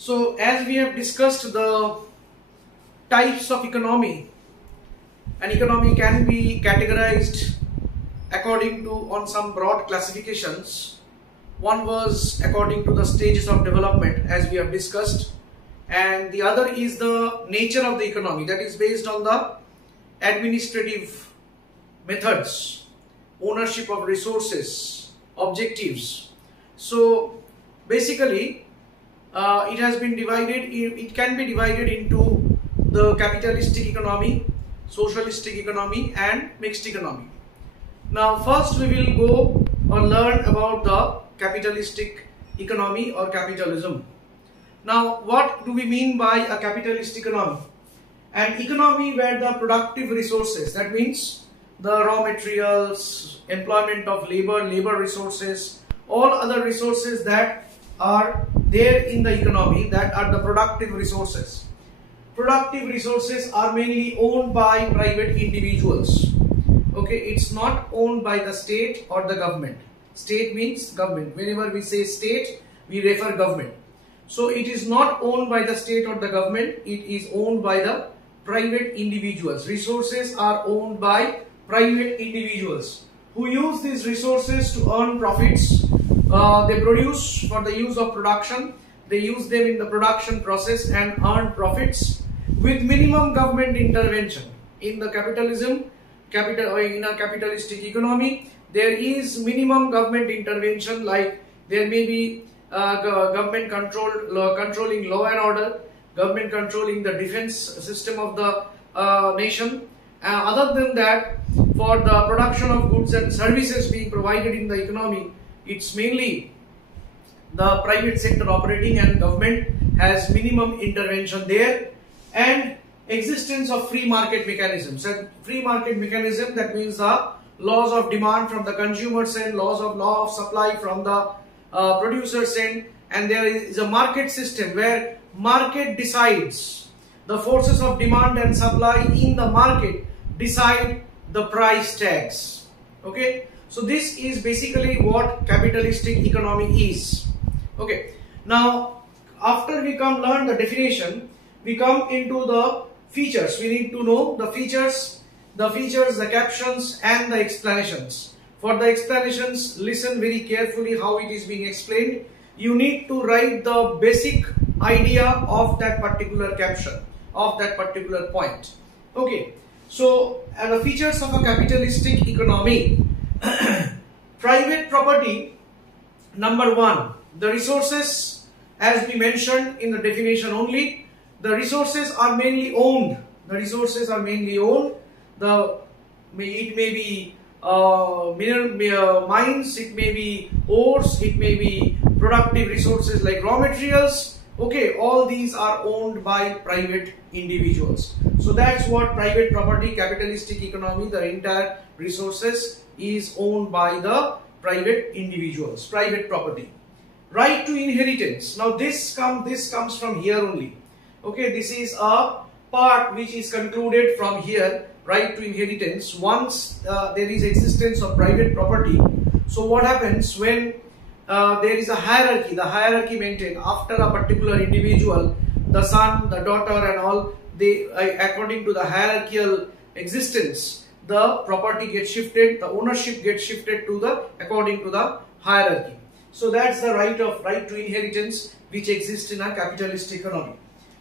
So as we have discussed the types of economy, an economy can be categorized according to on some broad classifications. One was according to the stages of development as we have discussed, and the other is the nature of the economy, that is based on the administrative methods, ownership of resources, objectives. So basically it has been divided, it can be divided into the capitalistic economy, socialistic economy and mixed economy. Now first we will go or learn about the capitalistic economy or capitalism. Now what do we mean by a capitalist economy? An economy where the productive resources, that means the raw materials, employment of labor resources, all other resources that are there in the economy, that are the productive resources. Productive resources are mainly owned by private individuals. Okay, it's not owned by the state or the government. State means government. Whenever we say state, we refer government. So it is not owned by the state or the government, it is owned by the private individuals. Resources are owned by private individuals who use these resources to earn profits. They produce for the use of production, they use them in the production process and earn profits with minimum government intervention. In the capitalism, in a capitalistic economy, there is minimum government intervention, like there may be government controlling law and order, government controlling the defense system of the nation. Other than that, for the production of goods and services being provided in the economy, it's mainly the private sector operating and government has minimum intervention there. And existence of free market mechanisms. And free market mechanism, that means the laws of demand from the consumers and law of supply from the producers end, and there is a market system where market decides, the forces of demand and supply in the market decide the price tags. Okay, so this is basically what capitalistic economy is. Okay, now after we learn the definition, we come into the features. We need to know the features, the captions and the explanations. For the explanations, listen very carefully how it is being explained. You need to write the basic idea of that particular caption, of that particular point. Okay, so the features of a capitalistic economy. Private property, number one, the resources, as we mentioned in the definition only, the resources are mainly owned. The resources are mainly owned. It may be mines, it may be ores, it may be productive resources like raw materials. Okay, all these are owned by private individuals. So that's what private property, capitalistic economy, the entire resources is owned by the private individuals, private property. Right to inheritance. Now this comes from here only. Okay, this is a part which is concluded from here. Right to inheritance. Once there is existence of private property, so what happens when there is a hierarchy, the hierarchy maintained after a particular individual, the son, the daughter and all, they according to the hierarchical existence, the property gets shifted, the ownership gets shifted to the according to the hierarchy. So that's the right to inheritance which exists in a capitalist economy.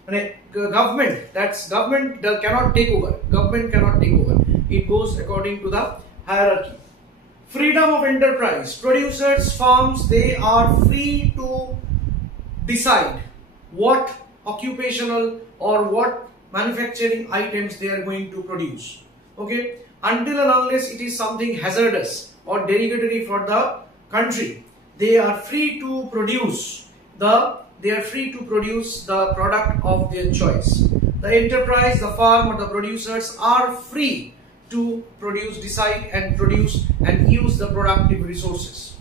And government cannot take over. Government cannot take over. It goes according to the hierarchy. Freedom of enterprise. Producers, farms, they are free to decide what occupational or what manufacturing items they are going to produce. Okay, until and unless it is something hazardous or derogatory for the country, they are free to produce the product of their choice. The enterprise, the farm or the producers are free to decide and produce and use the productive resources.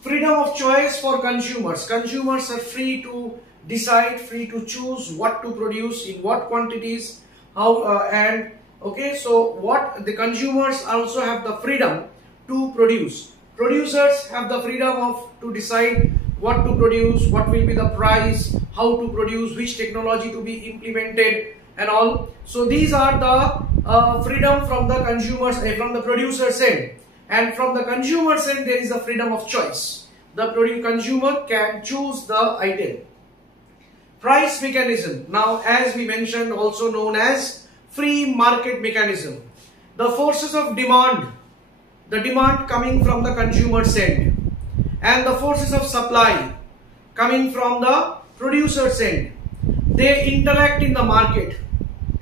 Freedom of choice for consumers. Consumers are free to decide, free to choose what to produce, in what quantities, how and okay. So what the consumers also have the freedom to produce. Producers have the freedom to decide what to produce, what will be the price, how to produce, which technology to be implemented and all. So these are the freedom from the consumers, from the producer's end, and from the consumer's end there is a freedom of choice. The consumer can choose the item. Price mechanism, now as we mentioned, also known as free market mechanism. The forces of demand, the demand coming from the consumer's end, and the forces of supply coming from the producer's end, they interact in the market,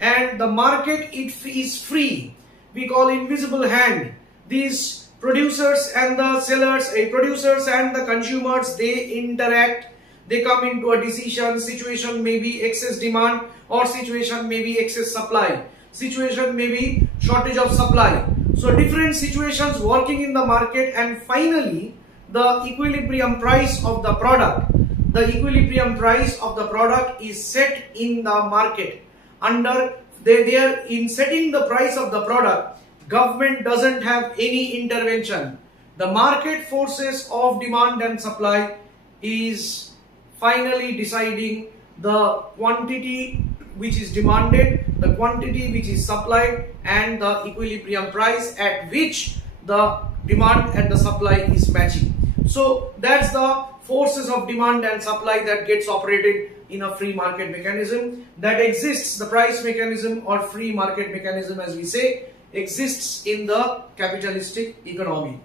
and the market is free. We call invisible hand. These producers and the sellers, producers and the consumers, they interact, they come into a decision. Situation may be excess demand, or situation may be excess supply, situation may be shortage of supply. So different situations working in the market, and finally the equilibrium price of the product. The equilibrium price of the product is set in the market. In setting the price of the product, government doesn't have any intervention. The market forces of demand and supply is finally deciding the quantity which is demanded, the quantity which is supplied, and the equilibrium price at which the demand and the supply is matching. So that's the forces of demand and supply that gets operated in a free market mechanism that exists. The price mechanism or free market mechanism, as we say, exists in the capitalistic economy.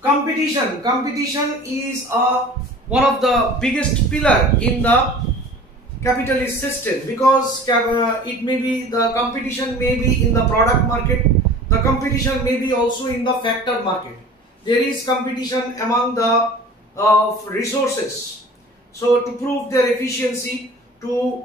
Competition. Competition is one of the biggest pillar in the capitalist system, because it may be, the competition may be in the product market, the competition may be also in the factor market. There is competition among the resources, so to prove their efficiency, to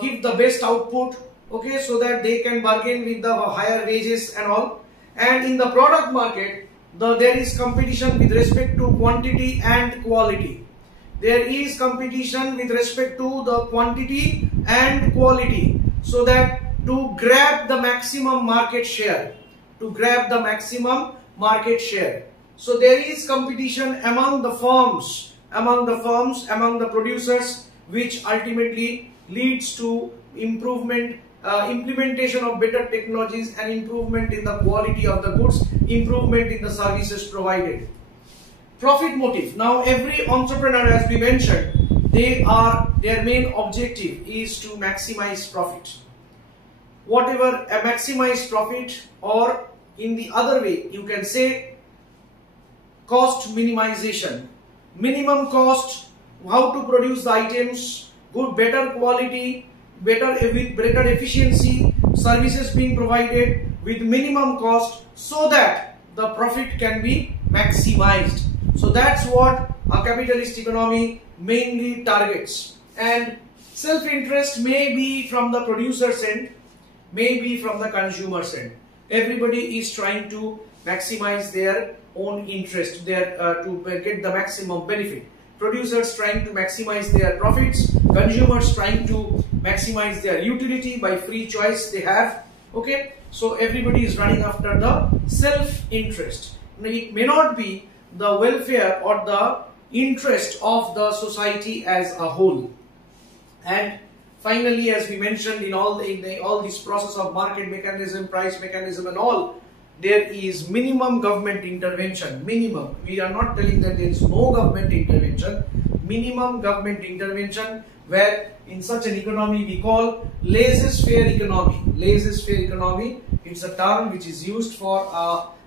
give the best output, okay, so that they can bargain with the higher wages and all. And in the product market, there is competition with respect to quantity and quality. There is competition with respect to the quantity and quality, so that to grab the maximum market share, So there is competition among the firms, among the producers, which ultimately leads to implementation of better technologies and improvement in the quality of the goods, improvement in the services provided. Profit motive. Now every entrepreneur, as we mentioned, their main objective is to maximize profit. Whatever a maximize profit, or in the other way you can say cost minimization. Minimum cost, how to produce the items, better quality, with better efficiency, services being provided with minimum cost, so that the profit can be maximized. So that's what a capitalist economy mainly targets. And self-interest may be from the producer's end, may be from the consumer's end. Everybody is trying to maximize their own interest, to get the maximum benefit. Producers trying to maximize their profits, consumers trying to maximize their utility by free choice they have. Okay, so everybody is running after the self-interest. It may not be the welfare or the interest of the society as a whole. And finally, as we mentioned, in all this process of market mechanism, price mechanism and all, there is minimum government intervention. Minimum. We are not telling that there is no government intervention. Minimum government intervention, where in such an economy we call laissez-faire economy. Laissez-faire economy, it's a term which is used for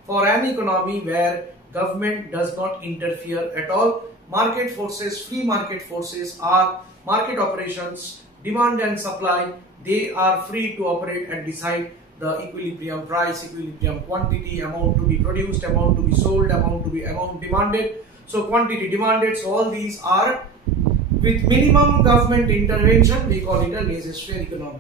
an economy where government does not interfere at all. Market forces, free market forces are market operations, demand and supply. They are free to operate and decide the equilibrium price, equilibrium quantity, amount to be produced, amount to be sold, amount demanded. So quantity demanded. So all these are with minimum government intervention. We call it a laissez-faire economy.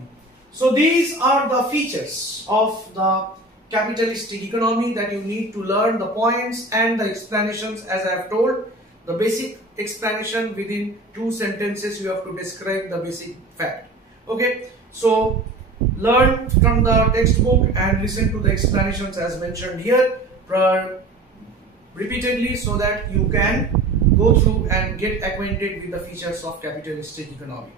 So these are the features of the capitalistic economy that you need to learn, the points and the explanations. As I have told, the basic explanation within 2 sentences you have to describe the basic fact. Okay, so learn from the textbook and listen to the explanations as mentioned here repeatedly, so that you can go through and get acquainted with the features of capitalistic economy.